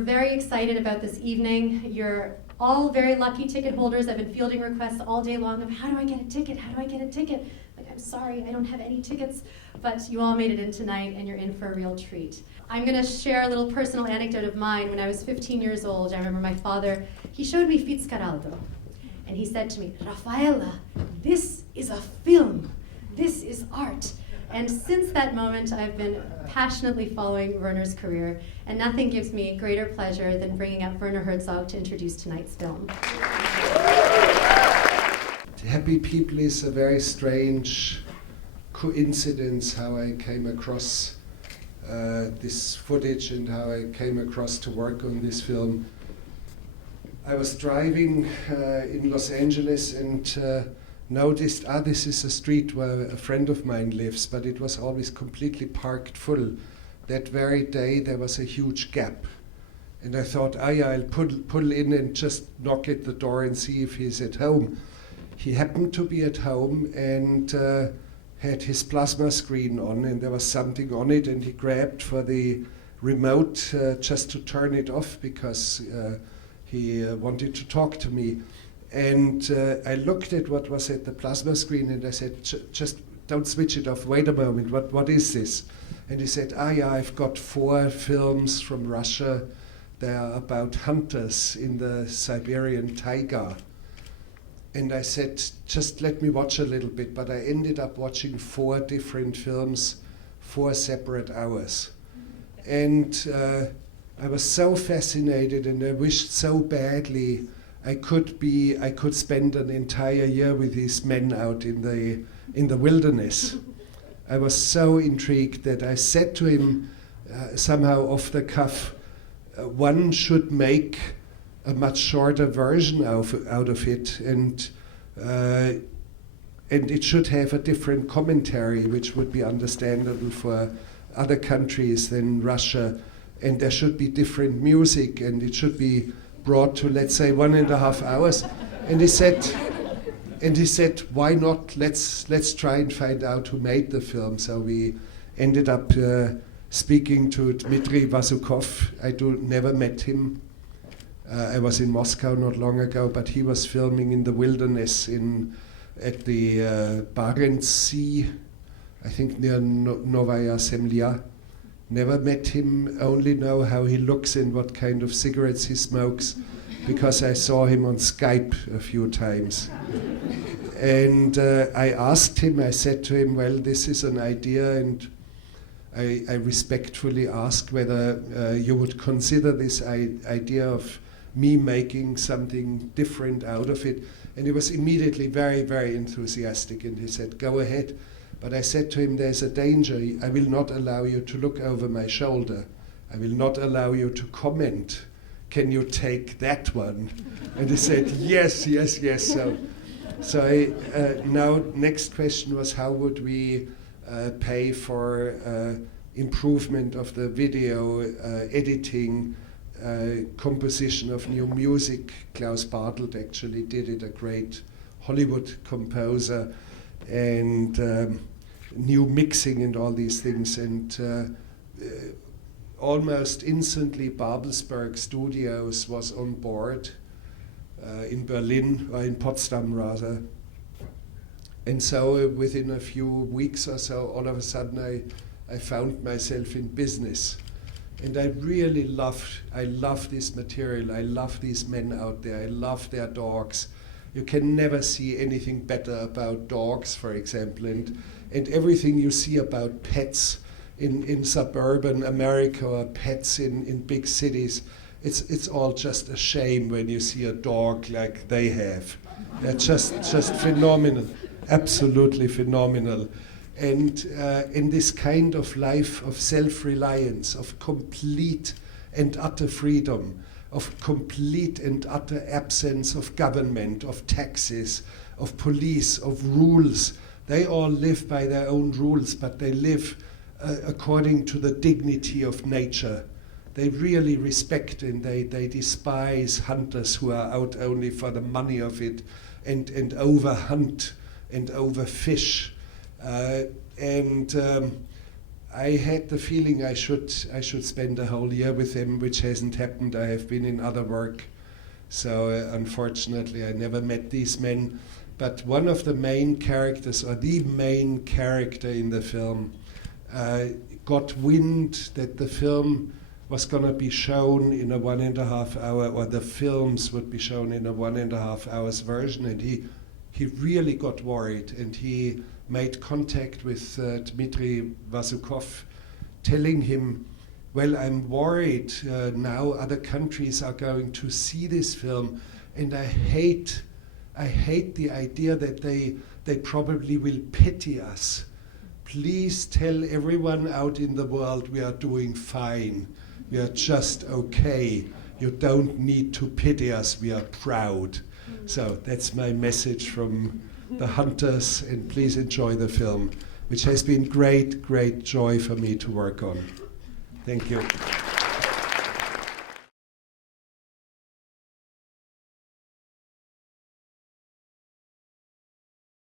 We're very excited about this evening. You're all very lucky ticket holders. I've been fielding requests all day long of how do I get a ticket? How do I get a ticket? Like, I'm sorry, I don't have any tickets, but you all made it in tonight and you're in for a real treat. I'm gonna share a little personal anecdote of mine. When I was 15 years old, I remember my father, he showed me Fitzcarraldo. And he said to me, Raphaela, this is a film. This is art. And since that moment, I've been passionately following Werner's career, and nothing gives me greater pleasure than bringing up Werner Herzog to introduce tonight's film. Happy People is a very strange coincidence how I came across this footage and how I came across to work on this film. I was driving in Los Angeles and noticed, this is a street where a friend of mine lives, but it was always completely parked full. That very day there was a huge gap. And I thought, I'll pull in and just knock at the door and see if he's at home. He happened to be at home and had his plasma screen on, and there was something on it, and he grabbed for the remote just to turn it off because he wanted to talk to me. And I looked at what was at the plasma screen and I said, just don't switch it off, wait a moment, what is this? And he said, yeah, I've got 4 films from Russia. They are about hunters in the Siberian taiga. And I said, just let me watch a little bit, but I ended up watching 4 different films, 4 separate hours. And I was so fascinated and I wished so badly I could spend an entire year with these men out in the wilderness. I was so intrigued that I said to him somehow off the cuff, one should make a much shorter version out of it, and it should have a different commentary which would be understandable for other countries than Russia, and there should be different music, and it should be brought to, let's say, 1.5 hours. And he said, why not? Let's try and find out who made the film. So we ended up speaking to Dmitry Vazukov. I never met him. I was in Moscow not long ago, but he was filming in the wilderness at the Barents Sea, I think near Novaya Zemlya. Never met him, only know how he looks and what kind of cigarettes he smokes, because I saw him on Skype a few times. And I asked him, I said to him, well, this is an idea, and I respectfully asked whether you would consider this idea of me making something different out of it. And he was immediately very, very enthusiastic, and he said, go ahead. But I said to him, there's a danger. I will not allow you to look over my shoulder. I will not allow you to comment. Can you take that one? And he said, yes. So now next question was, how would we pay for improvement of the video, editing, composition of new music? Klaus Bartelt actually did it, a great Hollywood composer, and new mixing and all these things. And almost instantly Babelsberg Studios was on board in Berlin, or in Potsdam rather. And so within a few weeks or so, all of a sudden I found myself in business. And I really love this material. I love these men out there. I love their dogs. You can never see anything better about dogs, for example, and everything you see about pets in suburban America or pets in big cities, it's all just a shame when you see a dog like they have. They're just phenomenal, absolutely phenomenal. And in this kind of life of self-reliance, of complete and utter freedom, of complete and utter absence of government, of taxes, of police, of rules. They all live by their own rules, but they live according to the dignity of nature. They really respect and they despise hunters who are out only for the money of it and overhunt and overfish. I had the feeling I should spend a whole year with him, which hasn't happened. I have been in other work, so unfortunately I never met these men. But one of the main characters, or the main character in the film, got wind that the film was going to be shown in a 1.5 hour, or the films would be shown in a 1.5 hours version, and he really got worried, and he made contact with Dmitry Vasukov, telling him, well, I'm worried now other countries are going to see this film, and I hate the idea that they probably will pity us. Please tell everyone out in the world we are doing fine. We are just okay. You don't need to pity us. We are proud. So that's my message from the Hunters, and please enjoy the film, which has been great joy for me to work on. Thank you.